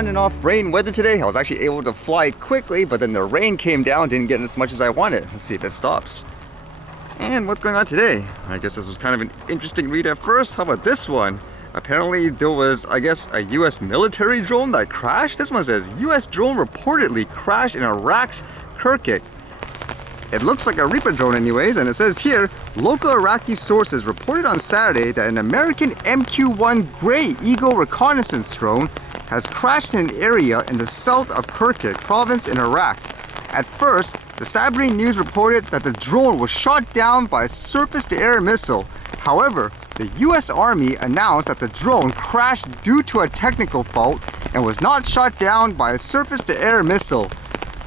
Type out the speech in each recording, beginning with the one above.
on and off rain weather today. I was actually able to fly quickly, but then the rain came down, didn't get as much as I wanted. Let's see if it stops. And what's going on today? I guess this was kind of an interesting read at first. How about this one? Apparently there was, I guess, a US military drone that crashed. This one says, US drone reportedly crashed in Iraq's Kirkuk. It looks like a Reaper drone anyways, and it says here, local Iraqi sources reported on Saturday that an American MQ-1 Grey Eagle reconnaissance drone has crashed in an area in the south of Kirkuk province in Iraq. At first, the Sabri News reported that the drone was shot down by a surface-to-air missile. However, the US Army announced that the drone crashed due to a technical fault and was not shot down by a surface-to-air missile.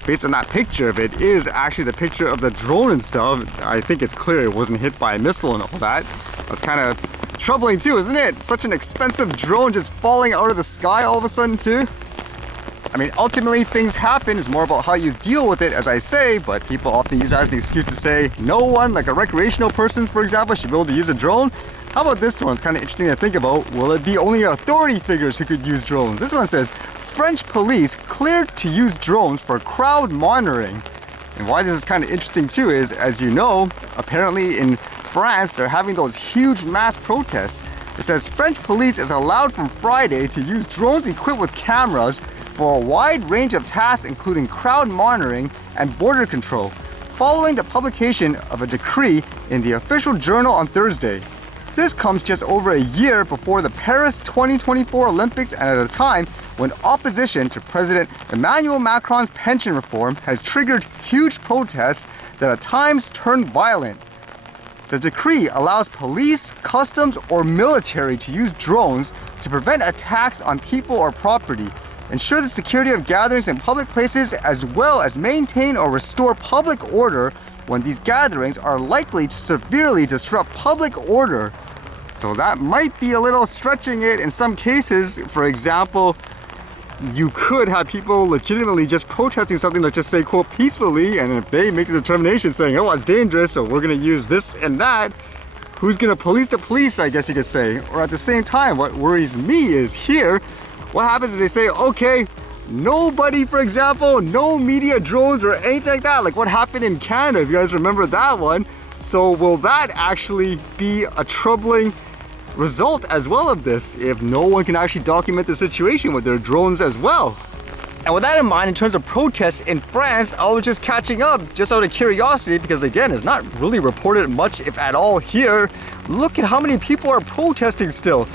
Based on that picture, if it is actually the picture of the drone and stuff, I think it's clear it wasn't hit by a missile and all that. That's kind of troubling too, isn't it? Such an expensive drone just falling out of the sky all of a sudden too. I mean, ultimately things happen. It's more about how you deal with it, as I say, but people often use that as an excuse to say no one, like a recreational person, for example, should be able to use a drone. How about this one? It's kind of interesting to think about. Will it be only authority figures who could use drones? This one says, French police cleared to use drones for crowd monitoring. And why this is kind of interesting too is, as you know, apparently in France, they're having those huge mass protests. It says French police is allowed from Friday to use drones equipped with cameras for a wide range of tasks, including crowd monitoring and border control, following the publication of a decree in the official journal on Thursday. This comes just over a year before the Paris 2024 Olympics and at a time when opposition to President Emmanuel Macron's pension reform has triggered huge protests that at times turned violent. The decree allows police, customs, or military to use drones to prevent attacks on people or property, ensure the security of gatherings in public places, as well as maintain or restore public order when these gatherings are likely to severely disrupt public order. So that might be a little stretching it in some cases. For example, you could have people legitimately just protesting something, let's just say, quote, peacefully, and if they make a determination saying, oh, it's dangerous, so we're gonna use this and that, who's gonna police the police, I guess you could say. Or at the same time, what worries me is here, what happens if they say, okay, nobody, for example, no media drones or anything like that, like what happened in Canada, if you guys remember that one. So will that actually be a troubling result as well of this, if no one can actually document the situation with their drones as well? And with that in mind, in terms of protests in France, I was just catching up just out of curiosity because again, it's not really reported much, if at all, here. Look at how many people are protesting still.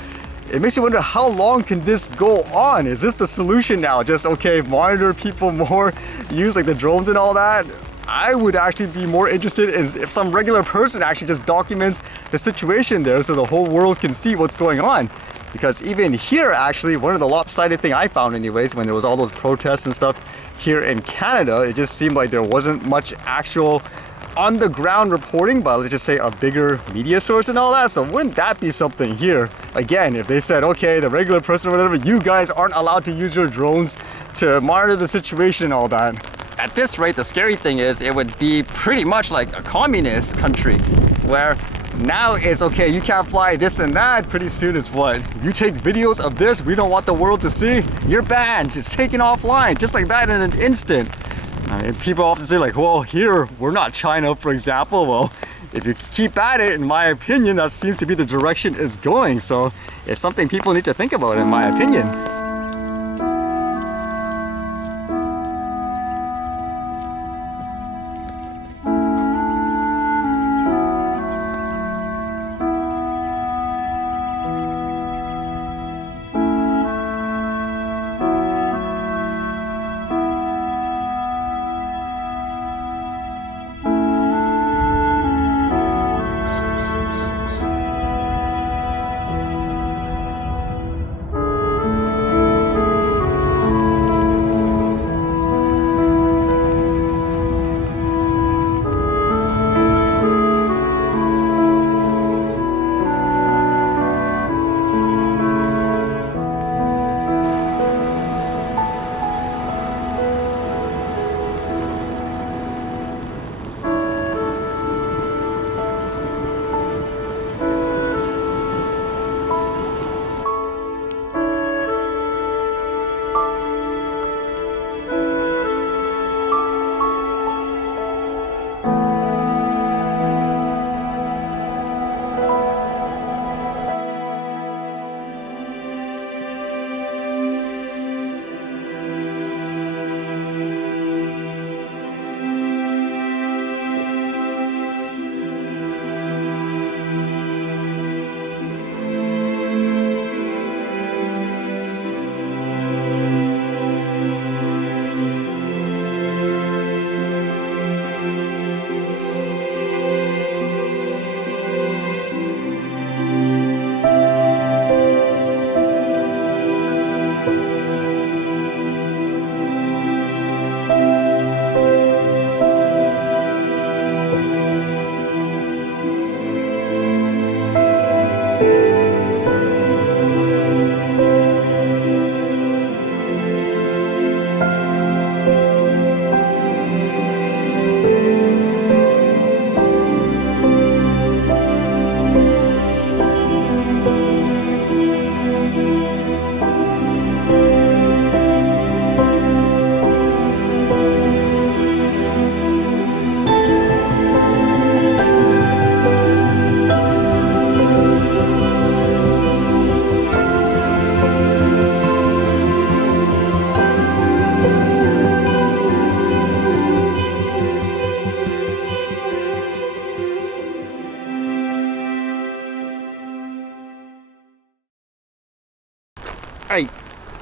It makes you wonder, how long can this go on? Is this the solution now? Just, okay, monitor people more, use like the drones and all that? I would actually be more interested in if some regular person actually just documents the situation there so the whole world can see what's going on. Because even here, actually, one of the lopsided thing I found anyways, when there was all those protests and stuff here in Canada, it just seemed like there wasn't much actual on the ground reporting, but let's just say a bigger media source and all that. So wouldn't that be something here? Again, if they said, okay, the regular person or whatever, you guys aren't allowed to use your drones to monitor the situation and all that. At this rate, the scary thing is it would be pretty much like a communist country where now it's okay, you can't fly this and that. Pretty soon it's what? You take videos of this, we don't want the world to see, you're banned. It's taken offline, just like that in an instant. I mean, people often say like, well, here, we're not China, for example. Well, if you keep at it, in my opinion, that seems to be the direction it's going. So it's something people need to think about, in my opinion.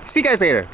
See you guys later.